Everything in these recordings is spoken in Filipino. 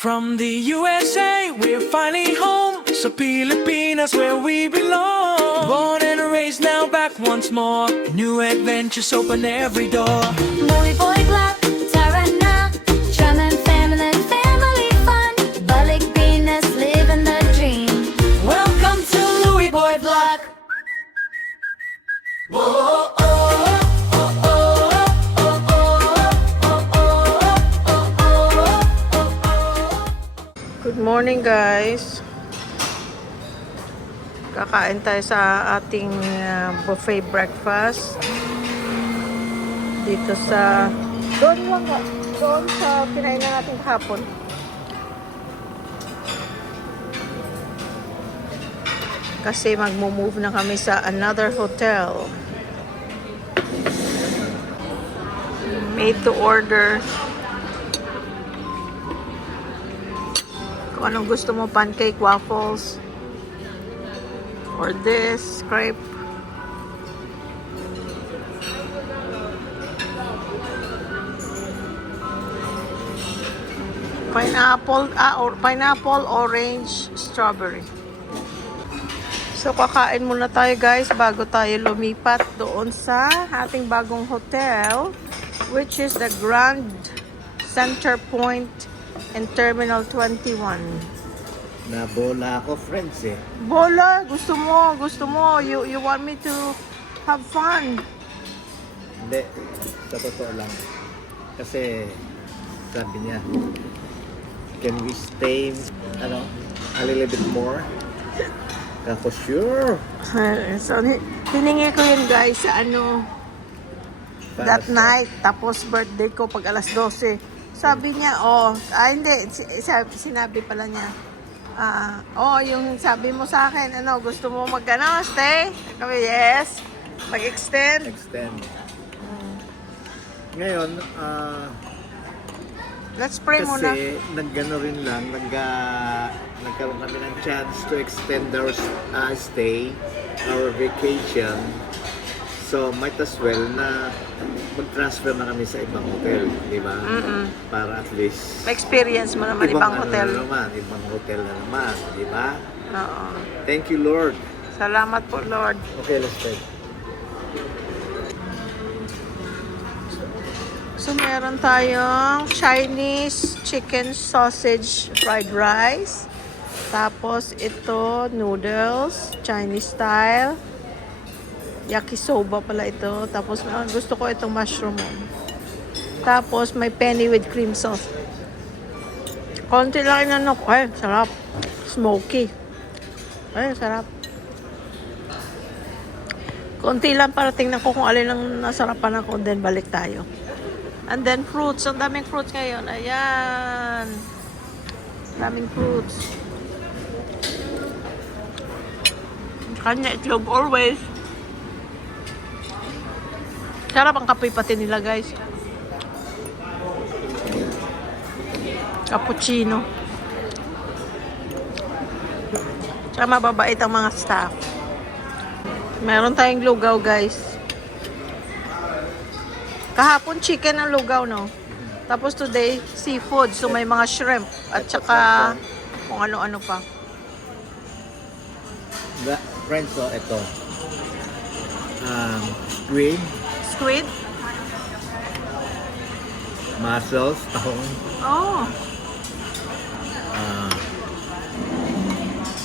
From the USA, we're finally home. So Pilipinas, where we belong. Born and raised, now back once more. New adventures open every door. Louie Boy Club, tara na. Drum and family fun. Balik Pinas, living the dream. Welcome to Louie Boy Block. Whoa, oh, oh, oh, oh, oh, Good morning guys. Kakain tayo sa ating buffet breakfast. Dito sa doon sa kinain na natin kahapon. Kasi magmo-move na kami sa another hotel. Made to order. Kung anong gusto mo, pancake, waffles, or this, crepe. Pineapple, orange, strawberry. So, kakain muna tayo guys bago tayo lumipat doon sa ating bagong hotel, which is the Grand Center Point in Terminal 21. Nabola ako, friends eh. Bola, gusto mo. You want me to have fun. Hindi, sa totoo lang. Kasi, sabi niya, can we stay, a little bit more? Ako, sure. So, tiningi ko yun guys sa that Para night. Tapos birthday ko pag alas 12. Sabi niya, hindi. Sinabi pala niya, yung sabi mo sa akin, gusto mo stay? Kami, yes. Mag-extend. Extend. Ngayon, Let's pray muna. kasi nagkaroon kami ng chance to extend our stay, our vacation. So, might as well na mag-transfer na kami sa ibang hotel, di ba? Para at least Ma-experience mo naman ibang hotel. Ibang hotel na naman, di ba? Oo. Thank you, Lord. Salamat po, Lord. Okay, let's take. So, meron tayong Chinese chicken sausage fried rice. Tapos, ito, noodles, Chinese style. Yakisoba pala ito. Tapos, gusto ko itong mushroom. Tapos, may penny with cream sauce. Konti lang ko. Ay, sarap. Smoky. Ay, sarap. Konti lang para tingnan ko kung alin ang nasarapan ako. Then, balik tayo. And then, fruits. Ang daming fruits ngayon. Ayan. Daming fruits. Kanya itlog always. Sarap ang kape pati nila guys. Cappuccino. Tsaka mababait ang mga staff. Meron tayong lugaw guys. Kahapon chicken ang lugaw, no? Tapos today, seafood. So may mga shrimp. At saka kung ano-ano pa. Friends, so ito. Squid, Squid? mussels, tahong, Oh.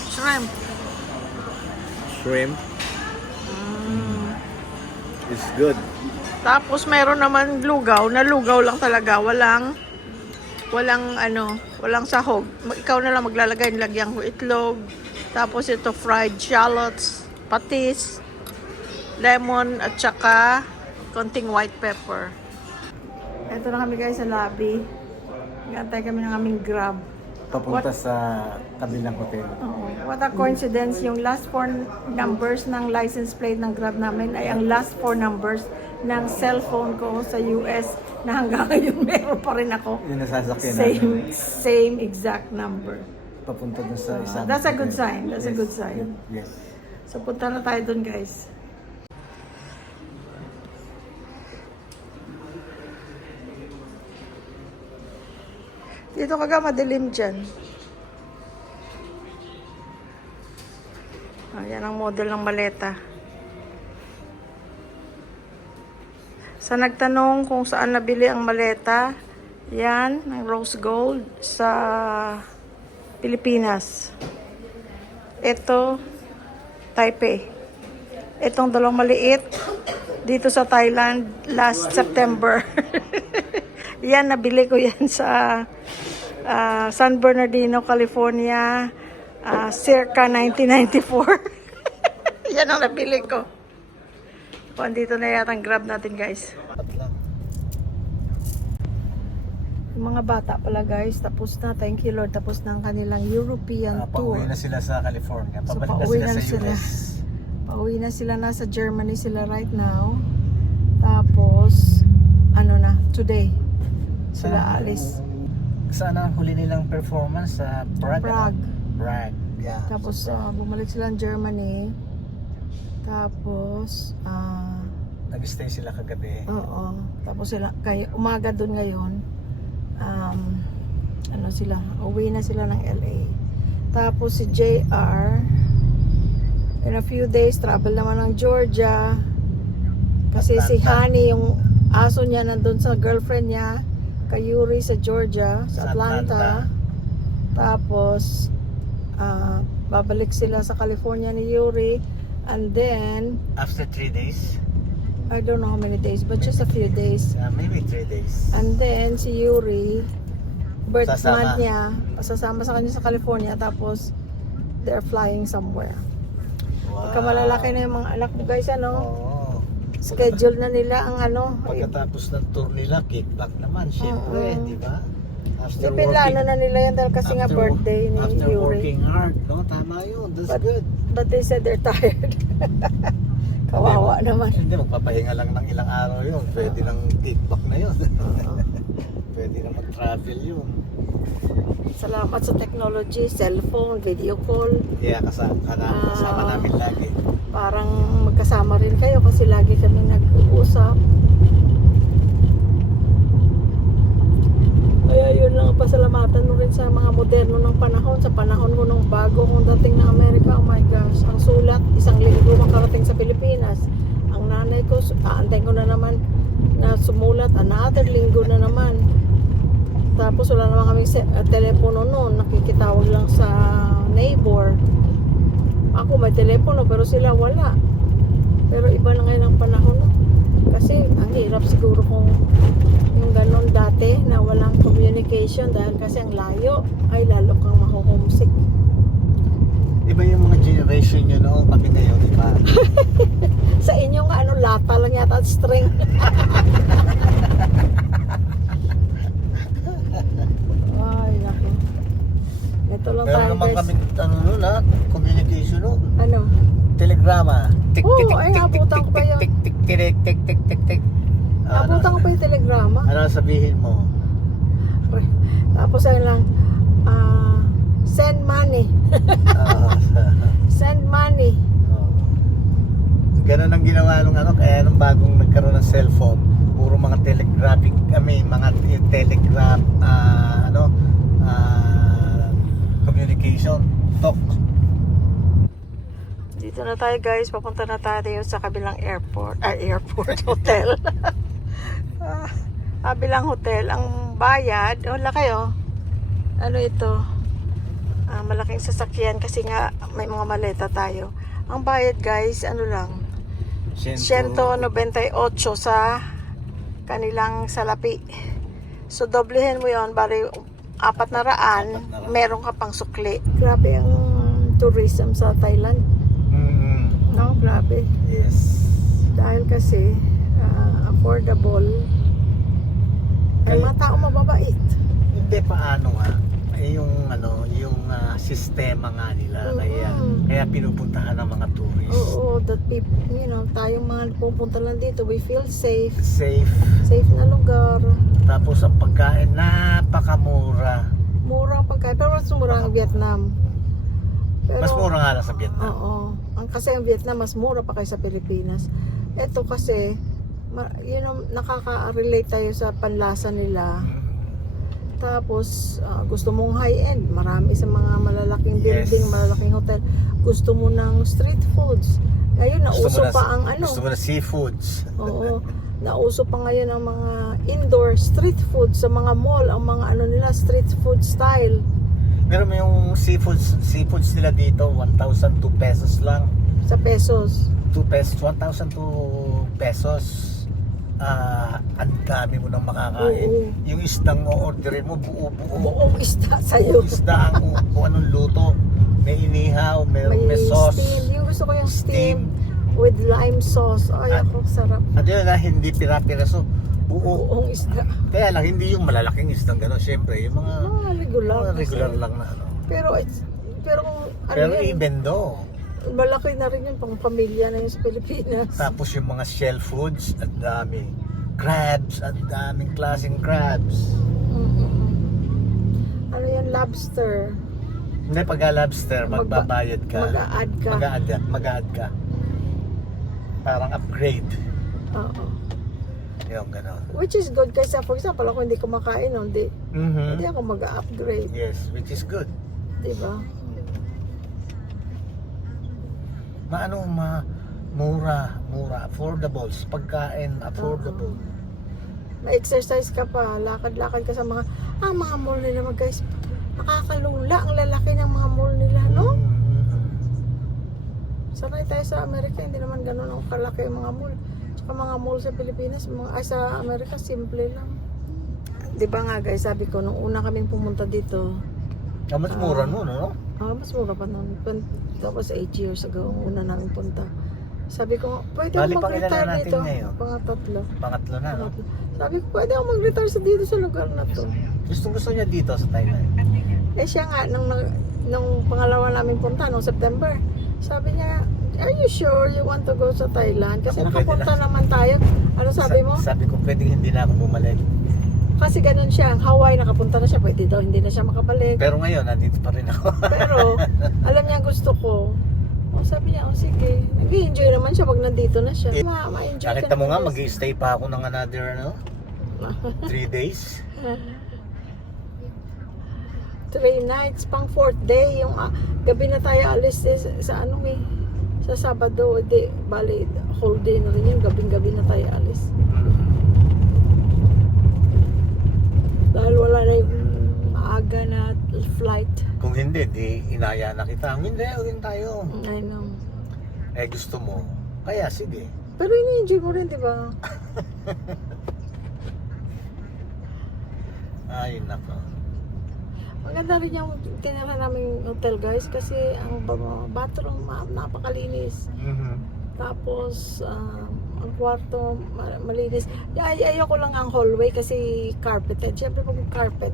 Shrimp. shrimp. It's good. Tapos mayroon naman lugaw, na lugaw lang talaga, walang sahog. Ikaw na lang maglalagay, nilagyan ko itlog. Tapos ito fried shallots, patis, lemon at saka konting white pepper. Ito na kami guys sa lobby. Nagantay kami ng aming Grab. Papunta sa kabilang hotel. What a coincidence, yung last 4 numbers ng license plate ng Grab namin ay ang last 4 numbers ng cellphone ko sa US na hanggang ngayon meron pa rin ako. Yung nasasakyan natin. Same exact number. Papunta dun sa isang That's a good hotel. sign. That's a good sign. Yes. So punta na tayo dun guys. Dito kaga madilim dyan. Ayan ang model ng maleta. Sa nagtanong kung saan nabili ang maleta, yan, ang rose gold sa Pilipinas. Ito, Taipei. Itong dalawang maliit, dito sa Thailand, last September. Yan, nabili ko yan sa San Bernardino, California, circa 1994. Yan ang nabili ko. Kung andito na yata ang grab natin, guys. Yung mga bata pala, guys, tapos na. Thank you, Lord. Tapos na ang kanilang European tour. Pauwi na sila sa California. So, Pabalik pauwi na na sila sa sila. US. Pauwi na sila, nasa Germany sila right now. Tapos, ano na, today. Sila alis. Saan ang huli nilang performance? Sa Prague? Prague. Prague. Yeah. Tapos, bumalik sila ng Germany. Tapos, nag-stay sila kagabi. oo. Tapos sila, umaga doon ngayon. Ano sila, uwi na sila ng LA. Tapos si JR, in a few days, travel naman ng Georgia. Kasi si Honey, yung aso niya nandun sa girlfriend niya, kay Yuri sa Georgia, sa Atlanta. Tapos, babalik sila sa California ni Yuri. And then, After 3 days? I don't know how many days, but just a few days. Maybe 3 days. And then, si Yuri, birth Sasama. month niya, sasama sa kanya sa California, tapos, they're flying somewhere. Pagka malalaki na yung mga anak mo, guys, ano, Oo. schedule na nila ang ano, Pagkatapos ng tour nila, kickback naman, syempre, di ba? After pipilano na nila yan dahil kasi nga birthday ni after Yuri. working hard, no? Tama yun, that's good. But they said they're tired. Kawawa naman. Hindi, magpapahinga lang ng ilang araw yun. Pwede nang kickback na yun. Pwede na mag-travel yun. Salamat sa technology, cellphone, video call. Kaya kasama namin lagi. Parang magkasama rin kayo kasi lagi kami nag-uusap. Kaya yun lang ang pasalamatan mo rin sa mga moderno ng panahon. Sa panahon ko nung bago kong dating na Amerika, oh my gosh, ang sulat, 1 linggo makarating sa Pilipinas. Ang nanay ko, aantayin ko na naman na sumulat, another linggo na naman. Tapos wala naman kaming telepono noon, nakikitawag lang sa neighbor. Ako may telepono pero sila wala. Pero iba na ngayon ang panahon. Kasi ang hirap siguro kung yung ganon dati na walang communication dahil kasi ang layo ay lalo kang mahuhomesick. Iba yung mga generation nyo noon, kami ngayon, di ba? Sa inyo nga ano, lata lang yata at string. Ay, naku. Ito lang Meron tayo, naman guys. kaming noon ha, communication noon. Ano? Telegrama. Tik Oo, tik ay, tik tik nabutan ko pa yun. tik tik tik tik tik tik tik. Nabutan ko pa yung telegrama. Ano sabihin mo? Tapos ayun lang, send money. Send money. Ganun ang ginawa nung ano, kaya nung bagong nagkaroon ng cellphone, puro mga telegraphic, mga telegraph, communication, talk. Dito na tayo, guys, papunta na tayo sa kabilang airport, hotel. Kabilang hotel, ang bayad, wala kayo. Ano ito? Malaking sasakyan kasi nga may mga maleta tayo. Ang bayad, guys, ano lang, 198 sa kanilang salapi. So, doblehin mo yon, bali 400, meron ka pang sukli. Grabe ang tourism sa Thailand. No, grabe. Yes. Dahil kasi affordable. Ay, mga tao mababait. Hindi paano nga, yung sistema nga nila, kaya pinupuntahan ng mga tourist. Oo, that people, tayong mga pupunta lang dito, we feel safe. Safe. Safe na lugar. Tapos ang pagkain napakamura. Mura ang pagkain, pero mas mura ang Vietnam. Pero, Mas mura nga lang sa Vietnam. Oo. Kasi ang Vietnam, mas mura pa kayo sa Pilipinas. Ito kasi, nakaka-relate tayo sa panlasa nila. Tapos, gusto mong high-end. Marami sa mga malalaking Yes. building, malalaking hotel. Gusto mo ng street foods. Ngayon, nauso na, pa ang ano. gusto mo na seafoods. Oo. Nauso pa ngayon ang mga indoor street food sa mga mall. Ang mga ano nila, street food style. Meron mo yung seafoods nila dito, 1,002 pesos lang. Sa pesos. 2 pesos, 1,002 pesos. Ang dami mo nang makakain. Oo. Yung isdang o-orderin mo, buo-buo. Buong isda sa'yo. Buong isda kung anong luto. May inihaw, may sauce. steam. Yung gusto ko yung Steam. steam with lime sauce. Ay, ako, sarap. At yun na, hindi pira-piraso. Buo. Buong isda. Kaya lang, hindi yung malalaking isdang gano'n. Siyempre, yung mga Regular. lang na ano. Pero kung ano Pero yan, even though, malaki na rin yun pang pamilya na yun sa Pilipinas. tapos yung mga shell foods, at dami. Crabs, at daming klaseng crabs. Ano yan, lobster. Hindi, pagka-lobster, magbabayad ka. Mag-a-add ka. Mag-a-add ka. Parang upgrade. Oo. Yung gano'n. Which is good kasi for example, ako hindi kumakain nun, Mhm. hindi ako mag-upgrade. Yes, which is good. Diba? Mura, affordable, pagkain, affordable. May exercise ka pa, lakad-lakad ka sa mga mall nila mga guys. Nakakalula ang lalaki ng mga mall nila, no? Mhm. Sanay tayo sa Amerika, hindi naman ganun ang kalaki yung mga mall. Tsaka mga mall sa Pilipinas, sa Amerika, simple lang. Di ba nga guys, sabi ko, nung una kaming pumunta dito, Mas mura nun, no? mas mura pa noon. That was 8 years ago, ang una namin punta. Sabi ko, pwede Bali, ako pangilan na mag-retire natin dito. ngayon? Pangatlo. Pangatlo na, no? Sabi ko, pwede ako mag-retire dito sa lugar na to. Gusto niya dito sa Thailand. Eh siya nga, nung pangalawa namin punta, nung September, sabi niya, are you sure you want to go sa Thailand? Kasi Ako, pwede nakapunta na. naman tayo. Ano sabi mo? Sabi ko, pwedeng hindi na ako bumalik. Kasi ganun siya, Hawaii nakapunta na siya, pwede daw, hindi na siya makabalik. Pero ngayon, nandito pa rin ako. Pero, alam niya ang gusto ko. Sabi niya, sige. Nag-enjoy naman siya pag nandito na siya. Ma-enjoy Nakita mo nga, mag-i-stay pa ako ng another, 3 days. 3 nights, pang 4th day. Yung gabi na tayo alis sa ano sa Sabado. Bali, whole day na rin yun. Gabing-gabi na tayo alis. Dahil wala na yung maaga na flight. Kung hindi, di inaya na kita. Hindi, uwin tayo. I know. Eh, gusto mo. Kaya, sige. Pero ini-enjoy mo rin, di ba? Ay, nako. Maganda rin yung tinira naming hotel, guys. Kasi ang bathroom, napakalinis. Tapos, ang kwarto, malinis. Ayoko lang ang hallway kasi carpeted. Siyempre pag carpet,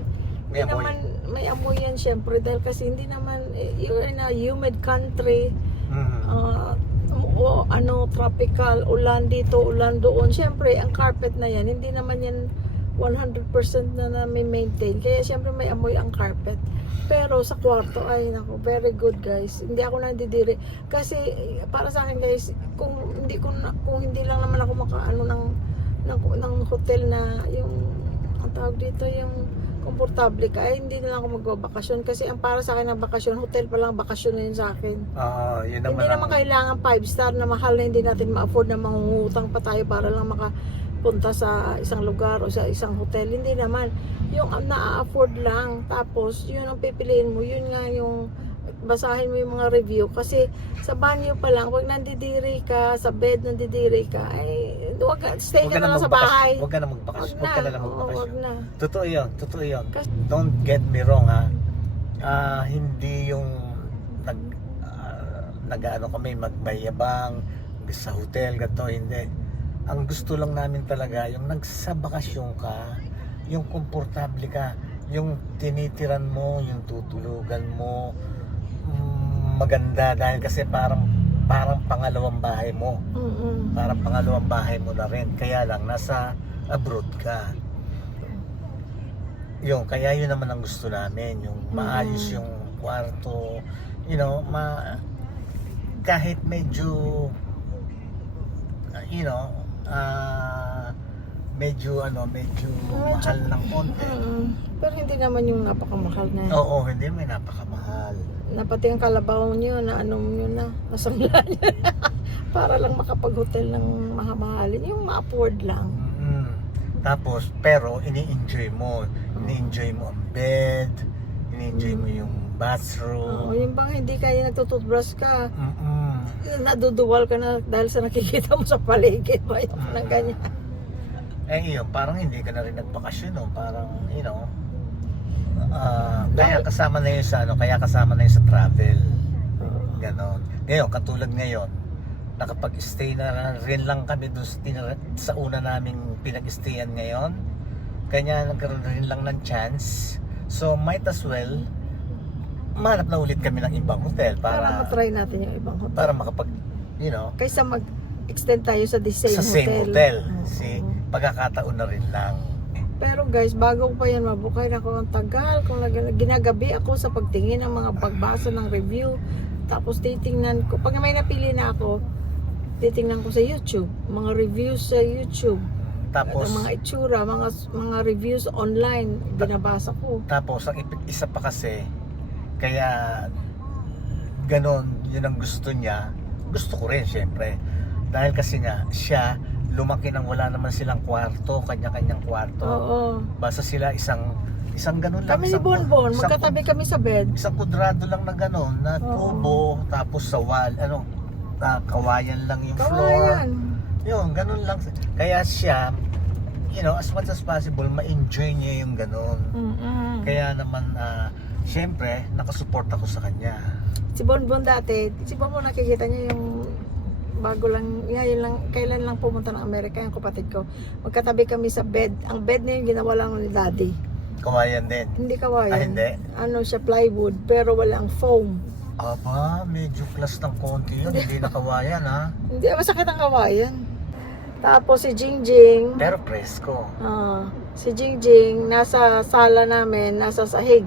May amoy. naman, may amoy yan siyempre. Dahil kasi hindi naman, you're in a humid country. Tropical, ulan dito, ulan doon. Siyempre, ang carpet na yan, hindi naman yan 100% na may maintain. Kaya siyempre may amoy ang carpet. Pero sa kwarto, ay nako, very good guys. Hindi ako nandidiri. Kasi para sa akin guys, kung hindi lang naman ako makaano ng hotel na yung ang tawag dito yung komportable ka, ay hindi na lang ako magbabakasyon. Kasi ang para sa akin ng bakasyon, hotel pa lang bakasyon na yun sa akin. Yun naman Hindi naman kailangan 5-star na mahal na hindi natin ma-afford na mangungutang pa tayo para lang makapunta sa isang lugar o sa isang hotel. Hindi naman. Yung na-afford lang. Tapos, yun ang pipiliin mo. Yun nga yung basahin mo yung mga review. Kasi sa banyo pa lang, pag nandidiri ka, sa bed nandidiri ka, ay stay ka na lang sa bahay. Huwag ka na magbakasyon. Huwag ka na lang Oo, magbakasyon. wag na. Totoo yun. Kasi- Don't get me wrong, ha. Hindi yung nag-ano kami, magmayabang sa hotel, ganito, hindi. Ang gusto lang namin talaga, yung nagsabakasyon ka, yung komportable ka, yung tinitiran mo, yung tutulugan mo, maganda dahil kasi parang pangalawang bahay mo. Parang pangalawang bahay mo na rin. Kaya lang, nasa abroad ka. Kaya yun naman ang gusto namin. Yung maayos yung kwarto. Kahit medyo, medyo mahal ng konti. Pero hindi naman yung napakamahal na. Oo, hindi may napakamahal. Na pati ang kalabaw nyo na ano nyo na, nasangla nyo na. Para lang makapag-hotel ng mahamahalin. Yung ma-afford lang. Mm. Tapos, pero ini-enjoy mo. Ini-enjoy mo ang bed, ini-enjoy mo yung bathroom. Oo, yung bang hindi kaya nagtututbrush ka, Mm-mm. naduduwal ka na dahil sa nakikita mo sa paligid. Bayan mo ng ganyan. Eh yun, parang hindi ka na rin nagbakasyon, no? Parang, you know, kaya kasama na yun sa kaya kasama na yun sa travel. Ganon. Ngayon, katulad ngayon, nakapag-stay na rin lang kami doon sa una naming pinag-stayan ngayon. Kanya nagkaroon rin lang ng chance. So, might as well, manap na ulit kami ng ibang hotel Para para matry natin yung ibang hotel. para makapag, you know, Kaysa mag-extend tayo sa the same sa hotel. same hotel. Oo. See, pagkakataon na rin lang. Pero guys, bago ko pa yan mabukay na ako ang tagal. Kung ginagabi ako sa pagtingin ng mga pagbasa ng review. Tapos titingnan ko. Pag may napili na ako, titingnan ko sa YouTube. Mga reviews sa YouTube. Tapos, At ang mga itsura, mga reviews online, binabasa ko. tapos ang isa pa kasi, kaya ganon, yun ang gusto niya. Gusto ko rin, syempre. Dahil kasi nga, siya, lumaki nang wala naman silang kwarto, kanya-kanyang kwarto. Oo. Basta sila isang ganon lang. Kami ni Bonbon, magkatabi kami sa bed. Isang kudrado lang na ganon, na tubo, tapos sa wall, kawayan lang yung floor. Kawayan. Yun, ganun lang. Kaya siya, you know, as much as possible, ma-enjoy niya yung ganun. Mm-mm. Kaya naman, syempre, nakasupport ako sa kanya. Si Bonbon dati, si Bonbon nakikita niya yung bago lang, yun lang, kailan lang pumunta ng Amerika yung kapatid ko. Magkatabi kami sa bed. Ang bed na yun, ginawa lang ni Daddy. Kawayan din. Hindi kawayan. Ah, hindi? Ano siya, plywood, pero walang foam. Aba, medyo plus ng konti yun. Hindi na kawayan, ha? Hindi, masakit ang kawayan. Tapos si Jingjing, Pero presko. si Jingjing, nasa sala namin, nasa sahig.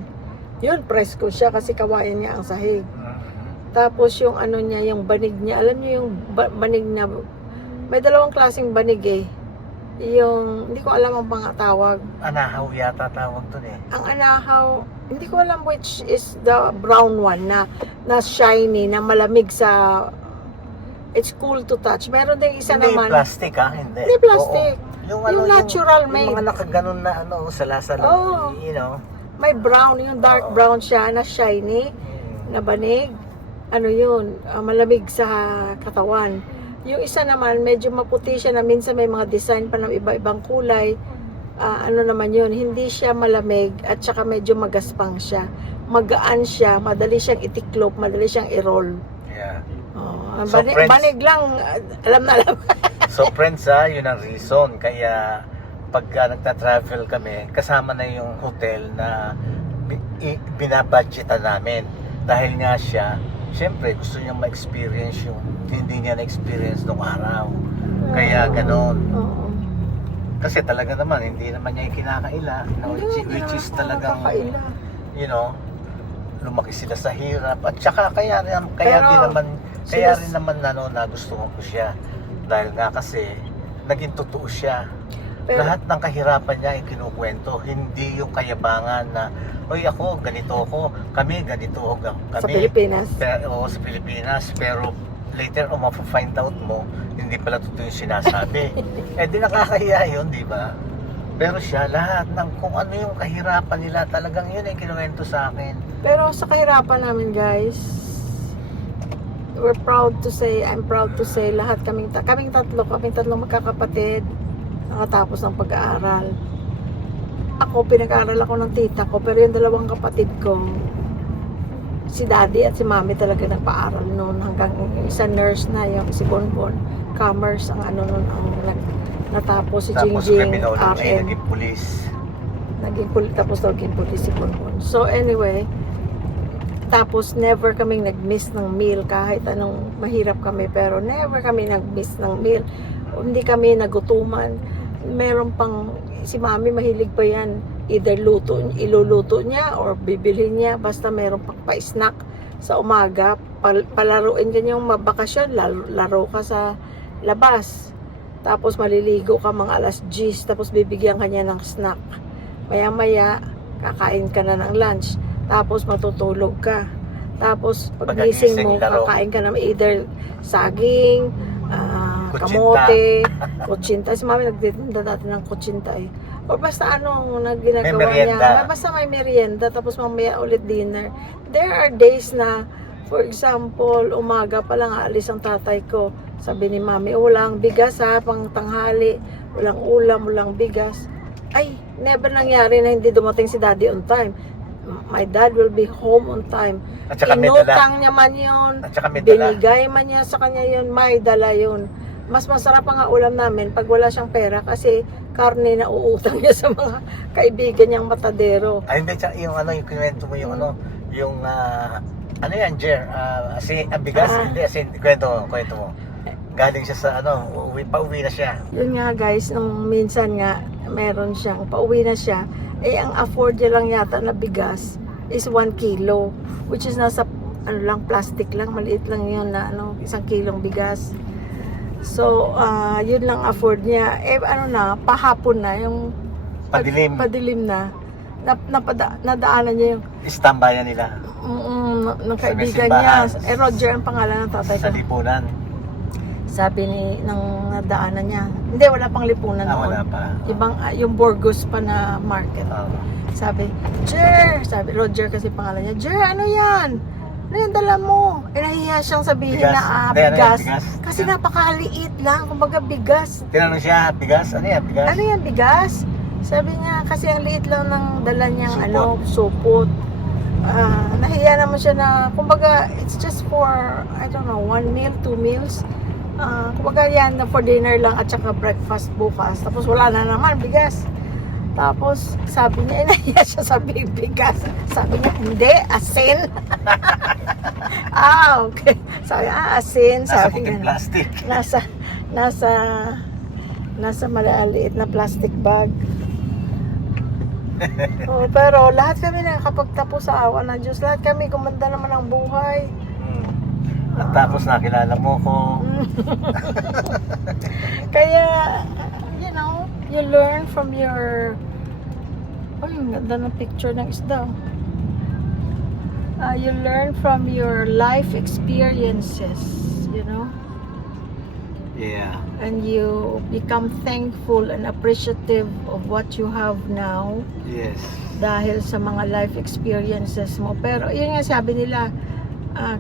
Yun, presko siya kasi kawayan niya ang sahig. Tapos yung ano niya, yung banig niya, alam niyo yung banig niya, may dalawang klaseng banig eh. Yung, hindi ko alam ang pangatawag. Anahaw yata tawag dun eh. Ang anahaw, hindi ko alam which is the brown one na shiny, na malamig sa, it's cool to touch. Meron din isa Hindi naman. plastic, ha? Hindi. Hindi plastic. Oo. Yung natural yung made. mga nakaganon na salasal. Oo. You know. May brown, yung dark Oo. brown siya na shiny, na banig. Ano yun, malamig sa katawan. Yung isa naman, medyo maputi siya na minsan may mga design pa ng iba-ibang kulay. Ano naman yun, hindi siya malamig at saka medyo magaspang siya. Magaan siya, madali siyang itiklop, madali siyang i-roll. Yeah. Oh, So, friends- banig lang, alam na alam. So friends, yun ang reason. Kaya pag nagta-travel kami, kasama na yung hotel na binabudgetan namin. Dahil nga siya, syempre gusto niyang ma-experience yung hindi niya na-experience nung araw. Kaya ganon. Oo. Kasi talaga naman, hindi naman niya ikinakaila. Which is talagang, Nakakaila. you know, lumaki sila sa hirap. At saka kaya Pero, rin naman nagustuhan ko siya. Dahil nga kasi, naging totoo siya. Pero- Lahat ng kahirapan niya ay kinukwento. Hindi yung kayabangan na, oy ako, ganito ako, kami, ganito ako kami. Sa Pilipinas. Oo, sa Pilipinas. Pero later on, mapafind out mo, hindi pala totoo yung sinasabi. Di nakakahiya yun, di ba? Pero siya, lahat ng kung ano yung kahirapan nila, talagang yun ay kinuwento sa akin. Pero sa kahirapan namin guys, I'm proud to say, lahat kaming tatlong magkakapatid, nakatapos ng pag-aaral. Ako, pinag-aaral ako ng tita ko, pero yung dalawang kapatid ko, si daddy at si mami talaga nagpa-aral noon hanggang isa nurse na, yung si Bonbon, commerce ang ano noon, ang natapos si Tapos Jingjing, kami na ulit RN. naging pulis. Tapos naging pulis si Bonbon. So anyway, tapos never kaming nag-miss ng meal kahit anong mahirap kami, pero never kami nag-miss ng meal. Hindi kami nagutuman. Meron pang, si mami mahilig pa yan, either iluluto niya or bibilhin niya, basta meron pang pa-snack sa umaga. Palaruin din yung mabakasyon, laro ka sa labas. Tapos maliligo ka mga alas 10, tapos bibigyan ka niya ng snack. Maya-maya, kakain ka na ng lunch, tapos matutulog ka. Tapos paggising mo, Pagkagising, laro. kakain ka na either saging, Kutsinta. kamote, kutsinta. Si mami nagtitinda dati ng kutsinta eh. O basta ano na ginagawa May niya. merienda. Basta may merienda, tapos mamaya ulit dinner. There are days na, for example, umaga pa lang aalis ang tatay ko. Sabi ni mami, walang bigas ha, pang tanghali. Walang ulam, walang bigas. Ay, never nangyari na hindi dumating si daddy on time. My dad will be home on time. At saka may dala. Inutang niya man yun. At saka may dala. Binigay man niya sa kanya yun. May dala yun. Mas masarap ang nga ulam namin pag wala siyang pera kasi karne na uutang niya sa mga kaibigan niyang matadero. Ay, hindi, tsaka yung ano, yung kwento mo, yung ano, yung, ano yan, Jer? Bigas? Hindi, kwento mo. Galing siya sa, ano, pauwi na siya. Yun nga guys, nung minsan nga meron siyang pauwi na siya, eh ang afford niya lang yata na bigas is 1 kilo, which is nasa ano lang, plastic lang, maliit lang yun na ano, 1 kilong bigas. So, yun lang afford niya. Eh ano na, pahapon na yung padilim na. Nadaanan niya yung Istambayan nila ng kaibigan simbahan. niya. Eh Roger ang pangalan ng tatay sa ko. lipunan. Sabi ng nadaanan niya. Hindi, wala pang lipunan noon. Wala pa. Ibang, yung Burgos pa na market. Sabi, Jer! Sabi, Roger kasi pangalan niya, Jer, ano yan? Ano yan dala mo? Eh, nahihiya siyang sabihin Bigas. na Hindi, ano yan, bigas. bigas? Kasi napakaliit lang, kumbaga bigas. Tinanong siya, bigas? Ano yan, bigas? Ano yan, bigas? Sabi niya, kasi ang liit lang ng dala niyang Supot. supot. Nahiya naman siya na, kumbaga, it's just for, I don't know, 1 meal, 2 meals. Kumbaga yan, for dinner lang at saka breakfast bukas. Tapos wala na naman, bigas. Tapos sabi niya, nahiya siya sa bigas. Sabi niya, hindi, asin. Okay. Sabi, asin. Nasa Sabi puting niya, plastic. nasa malaliit na plastic bag. Pero lahat kami nakakapagtapos sa awa ng Diyos. Lahat kami gumanda naman ang buhay. At tapos nakilala mo ko. Kaya, you know, you learn from your... yung ganda ng picture ng isda. You learn from your life experiences, you know? Yeah. And you become thankful and appreciative of what you have now Yes. dahil sa mga life experiences mo. Pero yun nga sabi nila,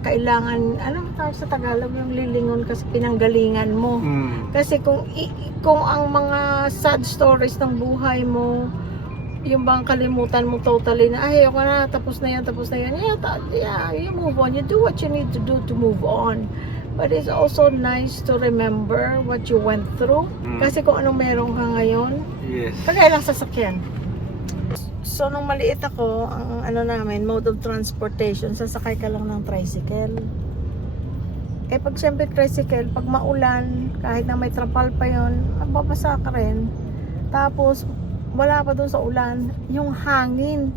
kailangan, ano tawag sa Tagalog, yung lilingon kasi pinanggalingan mo. Kasi kung ang mga sad stories ng buhay mo, yung bang kalimutan mo totally na, ay, ako na, tapos na yan, yeah, you move on. You do what you need to do to move on. But it's also nice to remember what you went through. Kasi kung anong meron ka ngayon, Yes. kagaya lang sasakyan. So, nung maliit ako, ang ano namin, mode of transportation, sasakay ka lang ng tricycle. Eh, pag siyempre tricycle, pag maulan, kahit na may trapal pa yun, mababasa ka rin. Tapos, wala pa dun sa ulan, yung hangin.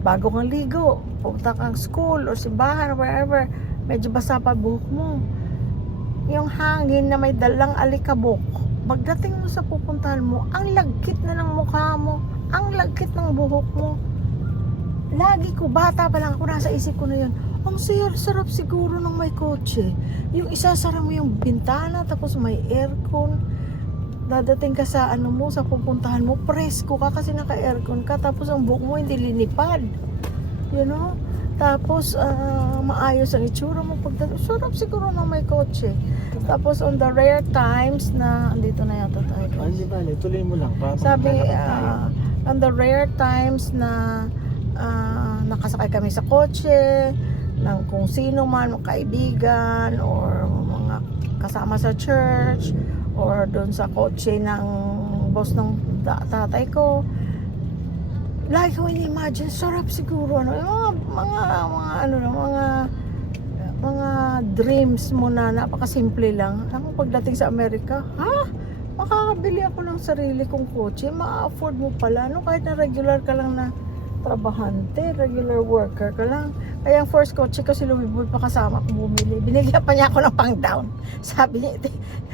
Bago kang ligo, pupunta kang school or simbahan or wherever, medyo basa pa buhok mo. Yung hangin na may dalang alikabok, pagdating mo sa pupuntahan mo, ang lagkit na ng mukha mo, ang lagkit ng buhok mo. Lagi ko, bata pa lang ako, nasa isip ko na yun, ang sarap siguro ng may kotse. Yung isasara mo yung bintana, tapos may aircon. Dadating ka sa ano mo, sa pupuntahan mo, presko ka kasi naka-aircon ka, tapos ang buhok mo hindi linipad. You know? Tapos, maayos ang itsura mo pagdating. Sarap siguro ng may kotse. Tapos, on the rare times na, andito na yata tayo. Hindi ba, tuloy mo lang. Sabi, on the rare times na nakasakay kami sa kotse, ng kung sino man, kaibigan, or mga kasama sa church, or doon sa kotse ng boss ng tatay ko, lagi ko ini-imagine, sarap siguro, ano, yung mga dreams mo na napakasimple lang. Ako pagdating sa Amerika, makakabili ako ng sarili kong kotse, ma-afford mo pala, no? Kahit na regular ka lang na trabahante, regular worker ka lang. Kaya ang first kotse ko, si Lumibol pa kasama ko bumili. Binigyan pa niya ako ng pang down. Sabi niya,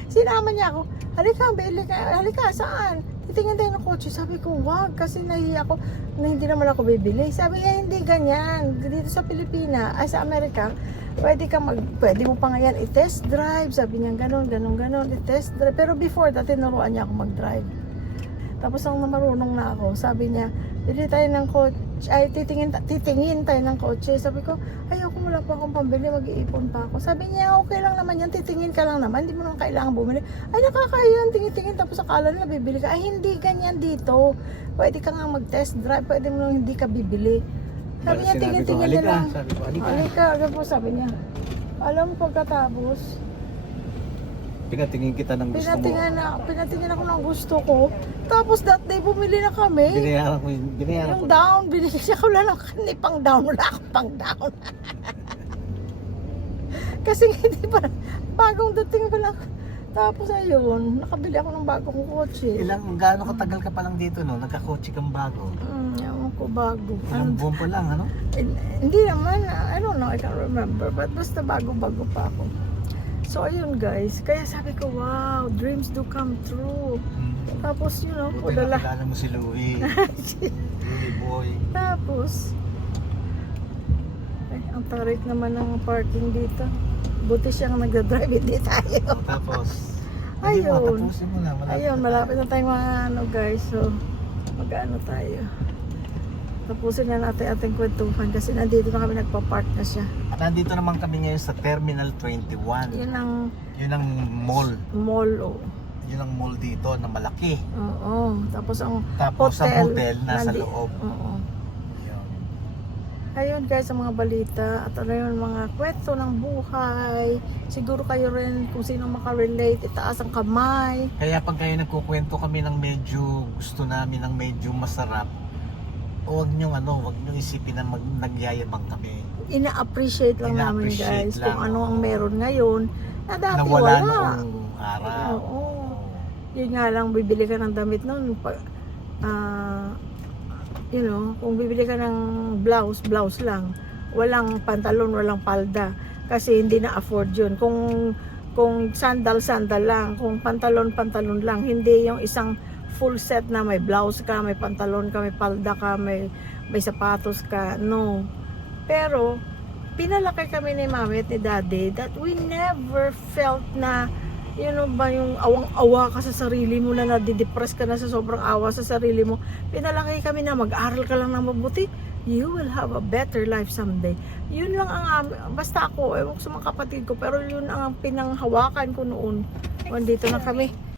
sinama niya ako, halika, saan? titingin tayo ng kotse. Sabi ko, wag, kasi nahiya ako na hindi naman ako bibili. Sabi niya, hindi ganyan. Dito sa Pilipinas, ay sa Amerika, pwede mo pa ngayon i-test drive. Sabi niya, ganon, i-test drive. Pero before that, tinuruan niya ako mag-drive. Tapos nang marunong na ako, sabi niya, bili tayo ng kotse, ay titingin tayo ng kotse. Sabi ko, ayoko, wala pa akong pambili, mag-iipon pa ako. Sabi niya, okay lang naman yan, titingin ka lang naman, hindi mo naman kailangan bumili. Ay, nakakaya, tingin-tingin, tapos akala nila bibili ka. Ay, hindi ganyan dito. Pwede ka nga mag-test drive, pwede mo lang hindi ka bibili. Sabi niya, tingin-tingin na lang. Sabi ko, Halika, agad po, sabi niya. Alam mo, pagkatapos, Pinatingin kita ng gusto mo. pinatingin ako ng gusto ko. Tapos that day, bumili na kami. Binayaran ko Yung down, binili siya ko lang ng pang down. Wala akong pang down. Kasi hindi pa, bagong dating pa lang. Tapos ayun, nakabili ako ng bagong kotse. Gaano katagal ka pa lang dito, no? Nagkakotse kang bago. Ewan ko, bago. Ilang buwan pa lang, ano? Hindi naman, I don't know, I can't remember. But basta bago-bago pa ako. So ayun guys, kaya sabi ko, wow, dreams do come true. Tapos you know, Buti nakilala mo si Louie. Louie boy. Tapos, ay, ang tarik naman ng parking dito. Buti siyang nagdadrive, hindi tayo. Tapos, Ayun. tapusin mo na. Malapit na tayong mga ano guys. So, mag-ano tayo. Tapusin na natin ating kwentuhan kasi nandito na kami, nagpa-park na siya. At nandito naman kami ngayon sa Terminal 21. Yun ang Yun ang mall. mall, oh. Yun ang mall dito na malaki. Oo. Tapos ang Tapos ang hotel nasa nandi- loob. Oo. Yun. Ayun guys, ang mga balita at ano yung mga kwento ng buhay. Siguro kayo rin kung sino makarelate, itaas ang kamay. Kaya pag kayo nagkukwento kami ng medyo gusto namin ng medyo masarap, huwag nyo isipin na nagyayabang kami. Ina-appreciate lang namin Ina-appreciate guys lang, kung ano ang oo. meron ngayon na dati Na wala wala. noong araw. Oo. Yun nga lang, bibili ka ng damit noon. You know, kung bibili ka ng blouse lang. Walang pantalon, walang palda. Kasi hindi na afford yun. Kung sandal lang. Kung pantalon lang. Hindi yung isang full set na may blouse ka, may pantalon ka, may palda ka, may sapatos ka. No. Pero, pinalaki kami ni Mami at ni Daddy that we never felt na ba yung awang-awa ka sa sarili mo na nadidepress ka na sa sobrang awa sa sarili mo. Pinalaki kami na mag-aral ka lang ng mabuti. You will have a better life someday. Yun lang ang, basta ako, ewan ko sa mga kapatid ko, pero yun ang pinanghawakan ko noon. Nandito na kami.